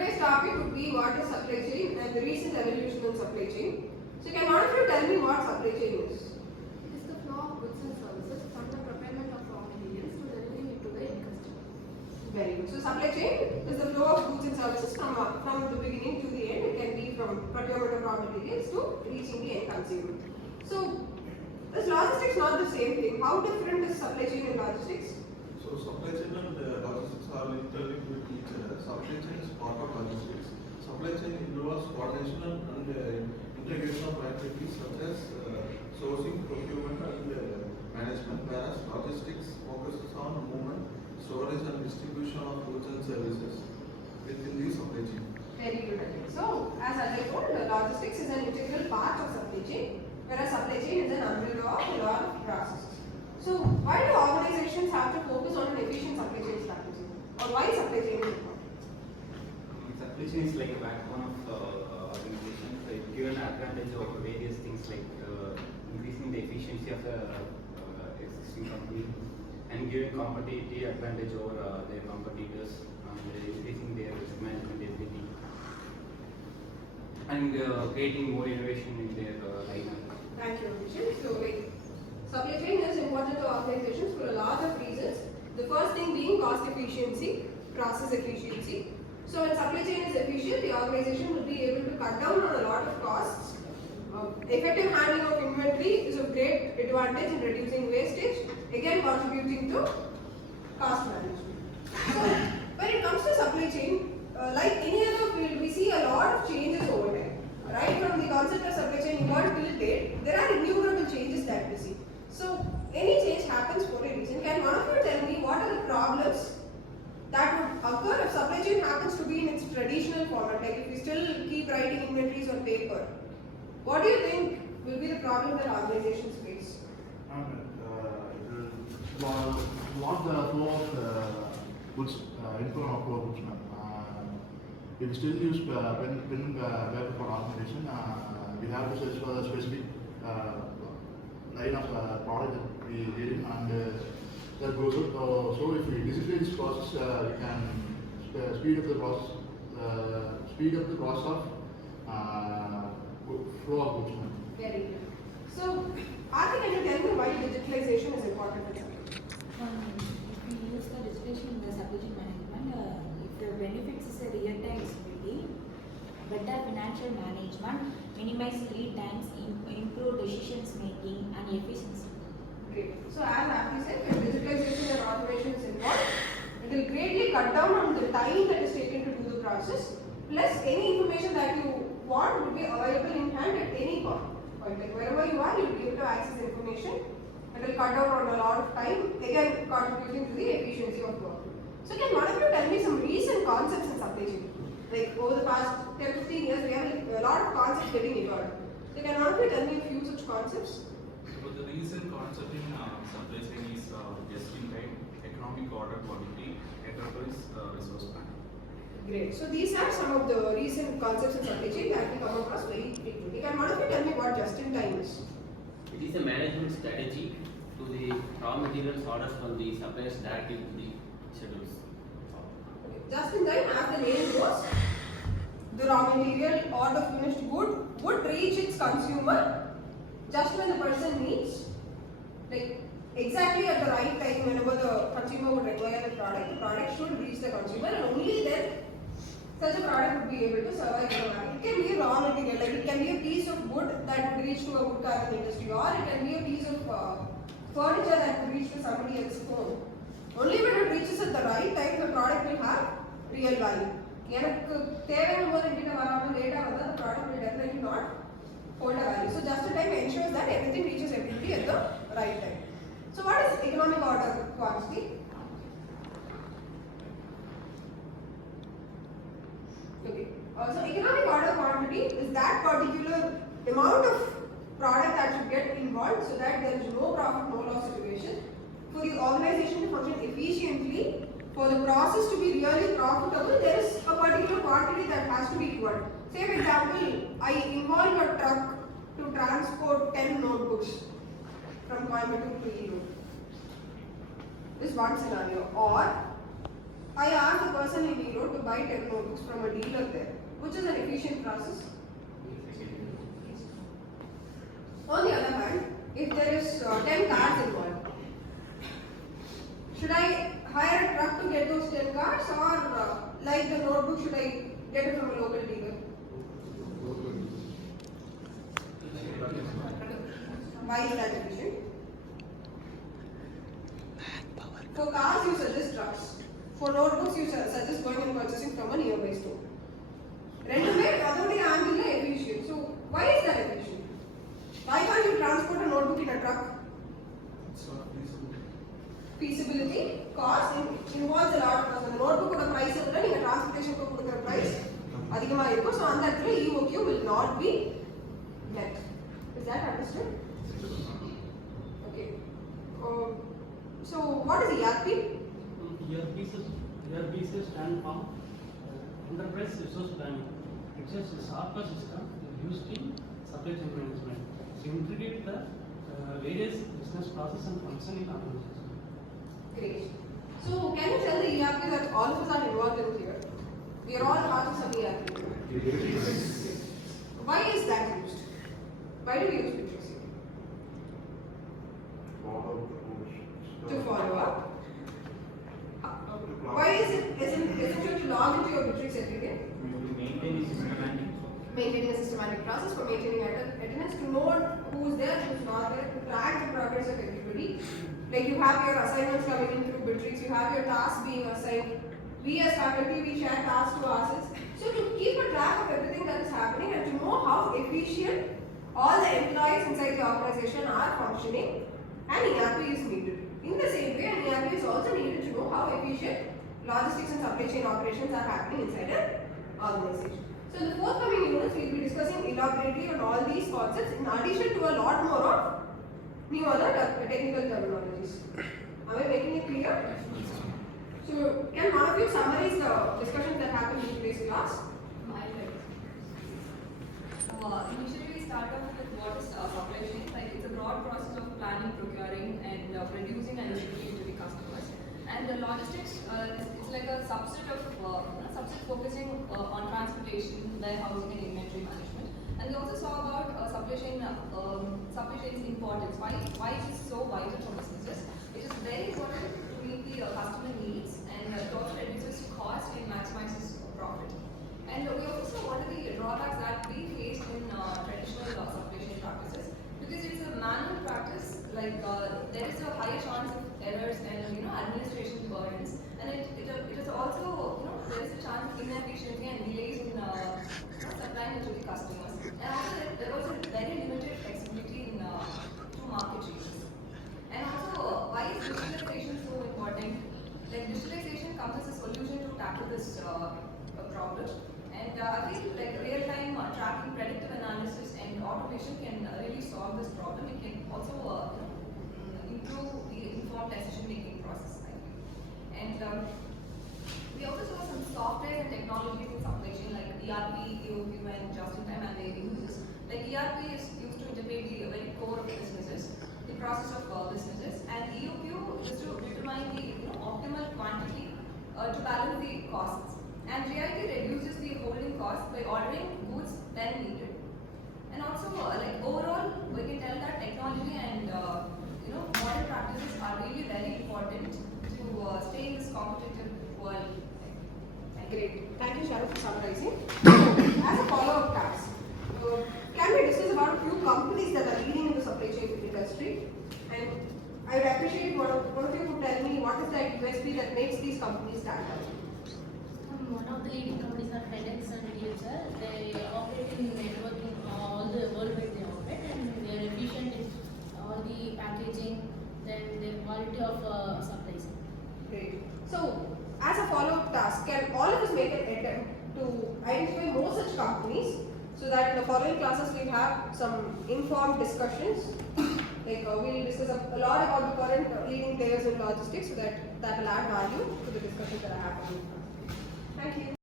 today's topic would be what is supply chain and the recent evolution in supply chain. So can one of you tell me what supply chain is? It is the flow of goods and services from the procurement of raw materials to delivering it to the end customer. Very good. So supply chain is the flow of goods and services from the beginning to the end. It can be from procurement of raw materials to reaching the end consumer. So is logistics not the same thing? How different is supply chain and logistics? So supply chain and logistics are interlinked with each other. Supply chain is part of logistics. Supply chain involves coordination and integration of activities such as sourcing, procurement and management, whereas logistics focuses on movement, storage and distribution of goods and services within the supply chain. Very good. So as I told, logistics is an integral part of supply chain, whereas supply chain is an umbrella of a lot of processes. So why do organizations have to focus on an efficient supply chain strategy? Or why supply chain is important? Supply chain is like a backbone of organization. So it gives an advantage of various things like increasing the efficiency of the existing company and giving competitive advantage over their competitors and increasing their risk management ability and creating more innovation in their lineup. Thank you, Abhishek. So supply chain is important to organizations for a lot of reasons. The first thing being cost efficiency, process efficiency. So when supply chain is efficient, the organization will be able to cut down on a lot of costs. Effective handling of inventory is of great advantage in reducing wastage, again contributing to cost management. So when it comes to supply chain, like any other field, we see a lot of changes over time. Right from the concept of supply chain evolved till date, there are innumerable changes that we see. So any change happens for a reason. Can one of you tell me what are the problems that would occur if supply chain happens to be in its traditional format, like if we still keep writing inventories on paper? What do you think will be the problem that organizations face? It will block the flow of goods, inflow of flow of goods. If we still use pen paper for organization, we have to search for a specific line of product that we deal in, and that goes up. So if we digitalize this process, we can speed up the process of flow of goods. Very good. So, Aarti, can you tell me why digitalization is important in supply chain? If we use the digitalization in the supply chain management, if the benefits is a real-time visibility, better financial management, minimize lead times, improve decisions making and efficiency. Great. So as Aarti said, when digitalization and automation is involved, it will greatly cut down on the time that is taken to do the process. Plus, any information that you want will be available in hand at any point. Like wherever you are, you will be able to access information. It will cut down on a lot of time, again contributing to the efficiency of work. So can one of you tell me some recent concepts in supply chain? Like over the past 10-15 years, we have a lot of concepts getting evolved. So can one of you tell me a few such concepts? So the recent concept in supply chain is just-in-time, economic order quality, enterprise resource planning. Great. So these are some of the recent concepts in supply chain that we come across very frequently. Can one of you tell me what just-in-time is? It is a management strategy to the raw materials orders from the suppliers directly to the schedules. Just-in-time, as the name goes, the raw material or the finished good would reach its consumer just when the person needs, like exactly at the right time whenever the consumer would require the product should reach the consumer, and only then such a product would be able to survive in the market. It can be a raw material, like it can be a piece of wood that would reach to a wood carving industry, or it can be a piece of furniture that would reach to somebody else's home. Only when it reaches at the right time, the product will have real value. எனக்கு தேவையான போது என்கிட்ட வராம லேட்டா வந்தா the product will definitely not hold a value. So just in time ensures that everything reaches everybody at the right time. So what is economic order quantity? Okay. So economic order quantity is that particular amount of product that should get involved so that there is no profit, no loss situation. For the organization to function efficiently, for the process to be really profitable, there is a particular quantity that has to be involved. Say for example, I involve a truck to transport 10 notebooks from Coimbatore to Europe. This is one scenario. Or I ask the person in Europe to buy 10 notebooks from a dealer there, which is an efficient process. On the other hand, if there is 10 cars involved, should I hire a truck to get those 10 cars, or like the notebook, should I get it from a local dealer? Why is that efficient? For cars, you suggest trucks. For notebooks, you suggest going and purchasing from a nearby store. Rendume adonde angle efficient. So why is that efficient? Why can't you transport a notebook in a truck? It's not feasible. Feasibility, cost involves a lot of cost. The notebook oda price oda neenga transportation ku kudukra price adhigama irukum. So andha இடத்துல EOQ will not be met. Is that understood? Okay. So what is ERP? ERP stand for Enterprise Resource Planning. It's a software system used in supply chain management to integrate the various business process and function in organization. Great. So can you tell the ERP that all of us are involved in here? We are all part of some ERP. Why is that used? Why do we use literacy? To follow up. Why is it essential to log into your metrics every day? Maintaining systematic. Maintaining a systematic process for maintaining attendance, to know who's there, who's not there, to track the progress of everybody. Like you have your assignments coming in through Bitrix, you have your tasks being assigned. We as faculty, we share tasks to ourselves. So to keep a track of everything that is happening and to know how efficient all the employees inside the organization are functioning, an ERP is needed. In the same way, an ERP is also needed to know how efficient logistics and supply chain operations are happening inside an organization. So in the forthcoming units, we will be discussing elaborately on all these concepts in addition to a lot more of new other technical terminologies. Am I making it clear? So can one of you summarize the discussion that happened in today's class? Initially, we start off with what is supply chain. Like it's a broad process of planning, procuring, and producing and distributing to the customers. And the logistics, it's like a subset of focusing on transportation, warehousing, and inventory management. And we also saw about supply chain's importance. Why it is so vital for businesses? It is very important to meet the customer needs, and it also reduces cost and maximizes profit. And we also saw what are the drawbacks that we faced in traditional supply chain practices, because it's a manual practice. Like there is a higher chance of errors and administration burdens, and it is also there is a chance of inefficiency and delays in supplying it to the customers. And also there was a very limited flexibility in to market changes. And also why is digitalization so important? Like digitalization comes as a solution to tackle this problem. And I feel like real-time tracking, predictive analysis, and automation can really solve this problem. It can also improve the informed decision-making process, I feel. And we also saw some software and technologies in supply chain like ERP, EOQ, and just-in-time, and they use. Like ERP is used to integrate the very core of businesses, the process of businesses, and EOQ is to determine the optimal quantity to balance the costs. And GIP reduces the holding cost by ordering goods when needed. And also, like overall, we can tell that technology and modern practices are really very important to stay in this competitive world. Great. Thank you, Sharon, for summarizing. As a follow-up task, can we discuss about a few companies that are leading in the supply chain industry? And I would appreciate one of you could tell me what is that USP that makes these companies stand out. One of the leading companies are FedEx and DHL. They operate in networking all the worldwide they operate, and they are efficient in all the packaging, then the quality of supplies. Great. So, as a follow-up task, can all of us make an attempt to identify more such companies so that in the following classes we'll have some informed discussions. Like we'll discuss a lot about the current leading players in logistics so that will add value to the discussions that are happening. Thank you.